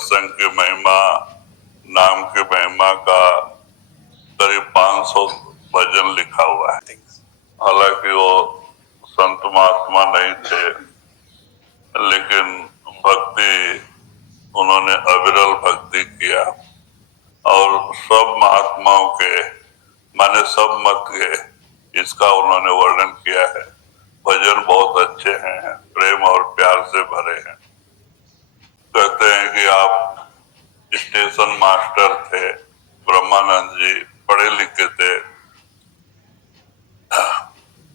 सत्संग की महिमा, नाम की महिमा का करीब 500 भजन लिखा हुआ है। हालांकि वो संत महात्मा नहीं थे, लेकिन भक्ति उन्होंने अविरल भक्ति किया और सब महात्माओं के माने सब मत के इसका उन्होंने वर्णन किया है। भजन बहुत अच्छे हैं, प्रेम और प्यार से भरे हैं। कहते हैं कि आप स्टेशन मास्टर थे, ब्रह्मानंद जी पढ़े लिखे थे।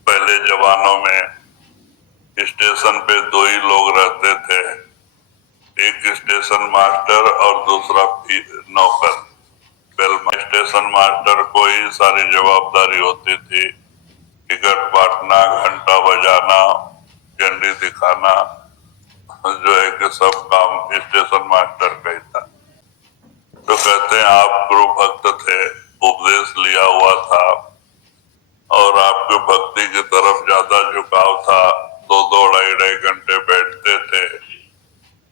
पहले जमानों में स्टेशन पे दो ही लोग रहते थे, एक स्टेशन मास्टर और दूसरा नौकर। स्टेशन मास्टर को ही सारी जवाबदारी होती थी, टिकट बांटना, घंटा बजाना, झंडी दिखाना, जो है कि सब काम स्टेशन मास्टर का ही था। तो कहते हैं आप गुरु भक्त थे, उपदेश लिया हुआ था और आपके भक्ति की तरफ ज्यादा झुकाव था। 2-2 2.5 घंटे बैठते थे।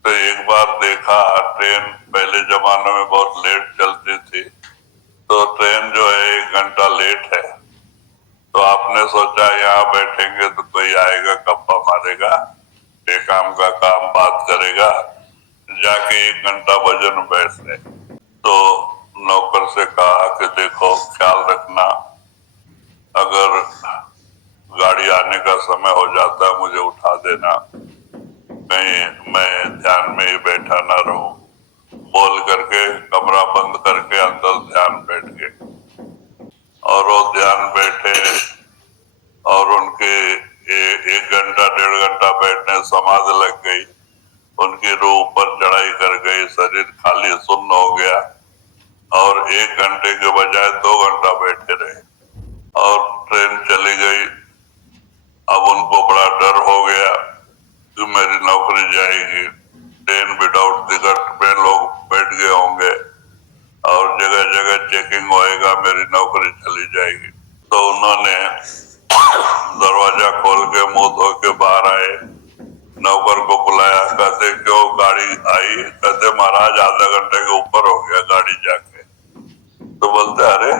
तो एक बार देखा, ट्रेन पहले जमाने में बहुत लेट चलती थी, तो ट्रेन जो है 1 घंटा लेट है। तो आपने सोचा यहाँ बैठेंगे तो कोई आएगा, गप्पा मारेगा, बेकाम का काम बात करेगा, जाके 1 घंटा भजन बैठ ले। तो नौकर से कहा कि देखो ख्याल रखना, अगर गाड़ी आने का समय हो जाता है मुझे उठा देना, कहीं मैं ध्यान में ही बैठा ना रहूं। बोल करके कमरा बंद करके अंदर ध्यान बैठ गए और वो ध्यान बैठे और उनके 1 घंटा 1.5 घंटा बैठने समाधि लग गई। उनकी रूह ऊपर चढ़ाई कर गई, शरीर खाली सुन्न हो गया और 1 घंटे के बजाय 2 घंटा बैठे रहे और ट्रेन चली गई। अब उनको बड़ा डर हो गया कि मेरी नौकरी जाएगी। ट्रेन विदाउट टिकट में लोग बैठ गए होंगे और जगह जगह चेकिंग होएगा, मेरी नौकरी चली जाएगी। तो उन्होंने दरवाजा खोल के मुंह धो के बाहर आए, नौकर को बुलाया, कहते क्यों गाड़ी आई? कहते महाराज आधा घंटे के ऊपर हो गया गाड़ी जाके। तो बोलते अरे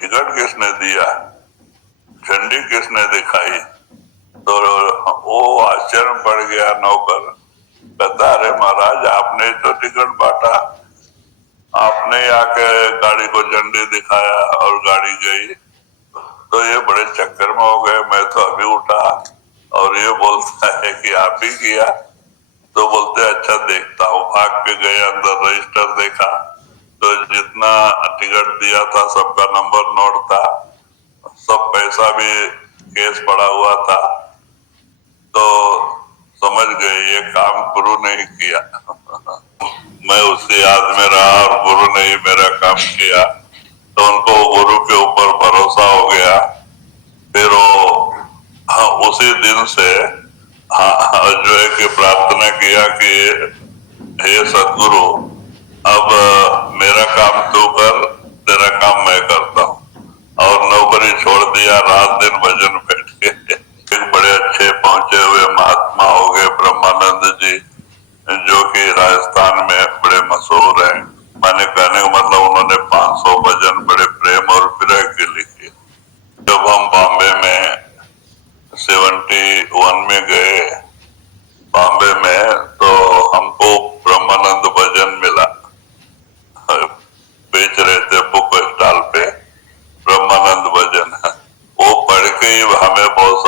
टिकट किसने दिया, झंडी किसने दिखाई? तो वो आश्चर्य में पड़ गया नौकर, कहता अरे महाराज आपने तो टिकट बांटा, आपने आके गाड़ी को झंडी दिखाया और गाड़ी गई। तो ये बड़े चक्कर में हो गए, मैं तो अभी उठा और ये बोलता है कि आप ही किया। तो बोलते अच्छा देखता हूँ। भाग के गए, अंदर रजिस्टर देखा तो जितना टिकट दिया था सबका नंबर नोट था, सब पैसा भी केस पड़ा हुआ था। तो समझ गए ये काम गुरु ने ही किया। मैं उसकी याद में रहा और गुरु ने ही मेरा काम किया। तो उनको गुरु के ऊपर भरोसा हो गया। फिर वो उसी दिन से जो है कि प्रार्थना किया कि हे सदगुरु अब मेरा काम तू कर, तेरा काम मैं करता हूँ। और नौकरी छोड़ दिया, रात दिन भजन बैठ के। एक बड़े अच्छे पहुंचे हुए महात्मा हो गए ब्रह्मानंद जी, जो कि राजस्थान में बड़े मशहूर हैं। मैंने कहने का मतलब उन्होंने 500 भजन बड़े प्रेम और विरह के लिखे। जब हम बॉम्बे में 71 में गए बॉम्बे में, तो हमको ब्रह्मानंद भजन मिला, बेच रहे थे बुक स्टॉल पे ब्रह्मानंद भजन। वो पढ़ के ही हमें बहुत